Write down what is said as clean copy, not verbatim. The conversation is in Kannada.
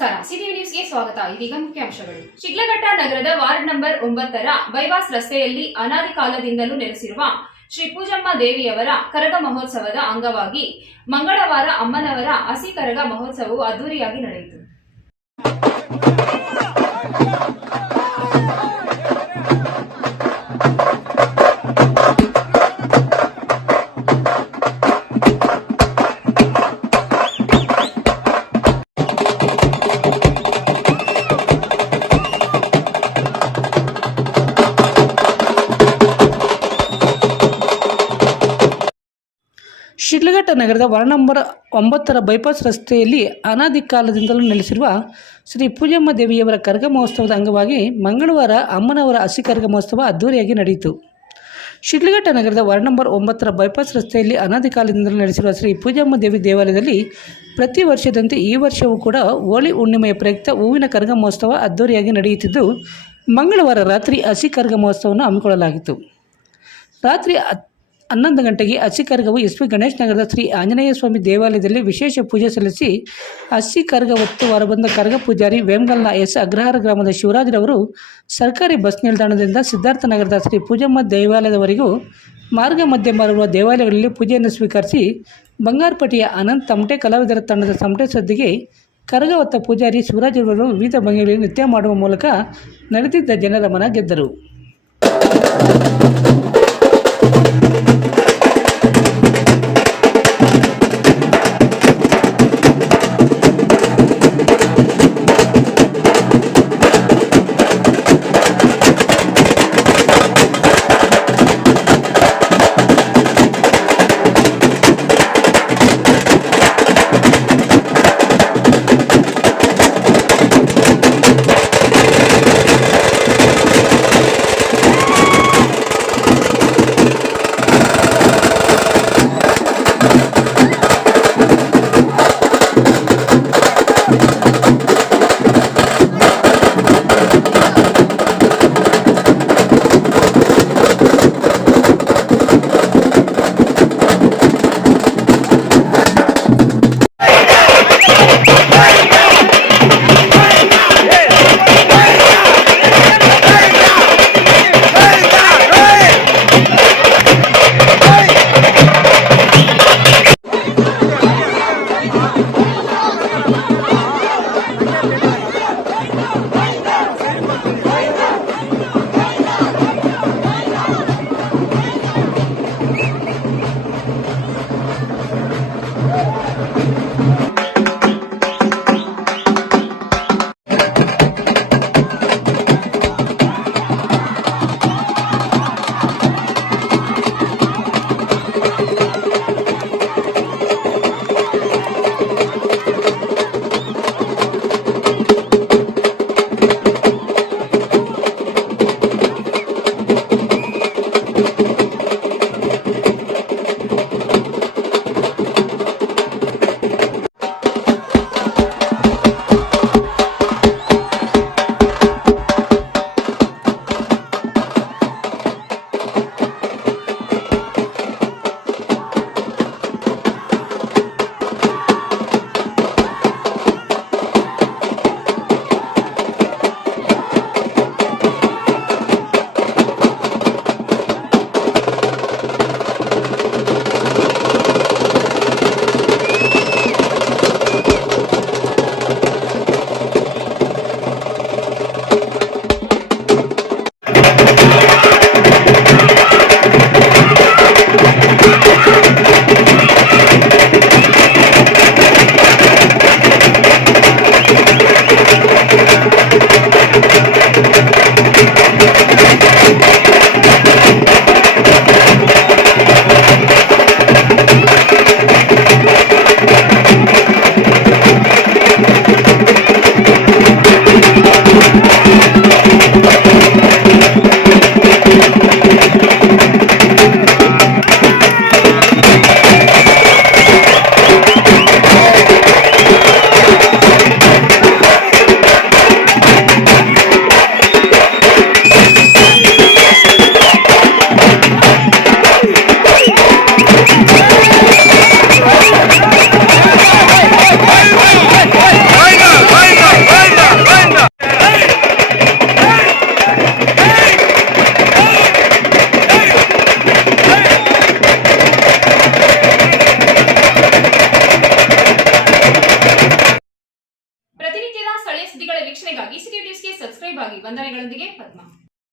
ನಮಸ್ಕಾರ, ಸಿಟಿವಿ ನ್ಯೂಸ್ಗೆ ಸ್ವಾಗತ. ಇದೀಗ ಮುಖ್ಯಾಂಶಗಳು. ಶಿಡ್ಲಘಟ್ಟ ನಗರದ ವಾರ್ಡ್ ನಂಬರ್ 9ರ ಬೈಪಾಸ್ ರಸ್ತೆಯಲ್ಲಿ ಅನಾದಿ ಕಾಲದಿಂದಲೂ ನೆಲೆಸಿರುವ ಶ್ರೀ ಪೂಜಮ್ಮ ದೇವಿಯವರ ಕರಗ ಮಹೋತ್ಸವದ ಅಂಗವಾಗಿ ಮಂಗಳವಾರ ಅಮ್ಮನವರ ಹಸಿ ಕರಗ ಮಹೋತ್ಸವವು ಅದ್ದೂರಿಯಾಗಿ ನಡೆಯಿತು. ಶಿಡ್ಲಘಟ್ಟ ನಗರದ ವಾರ್ಡ್ ನಂಬರ್ 9ರ ಬೈಪಾಸ್ ರಸ್ತೆಯಲ್ಲಿ ಅನಾದಿ ಕಾಲದಿಂದಲೂ ನೆಲೆಸಿರುವ ಶ್ರೀ ಪೂಜಮ್ಮ ದೇವಿಯವರ ಕರಗ ಮಹೋತ್ಸವದ ಅಂಗವಾಗಿ ಮಂಗಳವಾರ ಅಮ್ಮನವರ ಹಸಿ ಕರಗ ಮಹೋತ್ಸವ ಅದ್ದೂರಿಯಾಗಿ ನಡೆಯಿತು. ಶಿಡ್ಲಘಟ್ಟ ನಗರದ ವಾರ್ಡ್ ನಂಬರ್ 9ರ ಬೈಪಾಸ್ ರಸ್ತೆಯಲ್ಲಿ ಅನಾದಿ ಕಾಲದಿಂದಲೂ ನೆಲೆಸಿರುವ ಶ್ರೀ ಪೂಜಮ್ಮ ದೇವಿ ದೇವಾಲಯದಲ್ಲಿ ಪ್ರತಿ ವರ್ಷದಂತೆ ಈ ವರ್ಷವೂ ಕೂಡ ಹೋಳಿ ಹುಣ್ಣಿಮೆಯ ಪ್ರಯುಕ್ತ ಹೂವಿನ ಕರಗ ಮಹೋತ್ಸವ ಅದ್ದೂರಿಯಾಗಿ ನಡೆಯುತ್ತಿದ್ದು, ಮಂಗಳವಾರ ರಾತ್ರಿ ಹಸಿ ಕರಗ ಮಹೋತ್ಸವವನ್ನು ಹಮ್ಮಿಕೊಳ್ಳಲಾಗಿತ್ತು. ರಾತ್ರಿ 11 ಗಂಟೆಗೆ ಹಸಿ ಕರಗವು ಎಸ್ ಪಿ ಗಣೇಶ್ ನಗರದ ಶ್ರೀ ಆಂಜನೇಯ ಸ್ವಾಮಿ ದೇವಾಲಯದಲ್ಲಿ ವಿಶೇಷ ಪೂಜೆ ಸಲ್ಲಿಸಿ ಹಸಿ ಕರಗ ಹೊತ್ತು ಹೊರಬಂದ ಕರಗ ಪೂಜಾರಿ ವೇಮಗಲ್ನ ಎಸ್ ಅಗ್ರಹಾರ ಗ್ರಾಮದ ಶಿವರಾಜ್ರವರು ಸರ್ಕಾರಿ ಬಸ್ ನಿಲ್ದಾಣದಿಂದ ಸಿದ್ಧಾರ್ಥ ನಗರದ ಶ್ರೀ ಪೂಜಮ್ಮ ದೇವಾಲಯದವರೆಗೂ ಮಾರ್ಗ ಮಧ್ಯೆ ಮಾರುವ ದೇವಾಲಯಗಳಲ್ಲಿ ಪೂಜೆಯನ್ನು ಸ್ವೀಕರಿಸಿ ಬಂಗಾರಪಟ್ಟಿಯ ಅನಂತ್ ತಮಟೆ ಕಲಾವಿದರ ತಂಡದ ತಮಟೆ ಸದ್ದಿಗೆ ಕರಗ ಹೊತ್ತ ಪೂಜಾರಿ ಶಿವರಾಜ್ರವರು ವಿವಿಧ ಬಗೆಗಳಲ್ಲಿ ನೃತ್ಯ ಮಾಡುವ ಮೂಲಕ ನಡೆದಿದ್ದ ಜನರ ಮನ ಗೆದ್ದರು.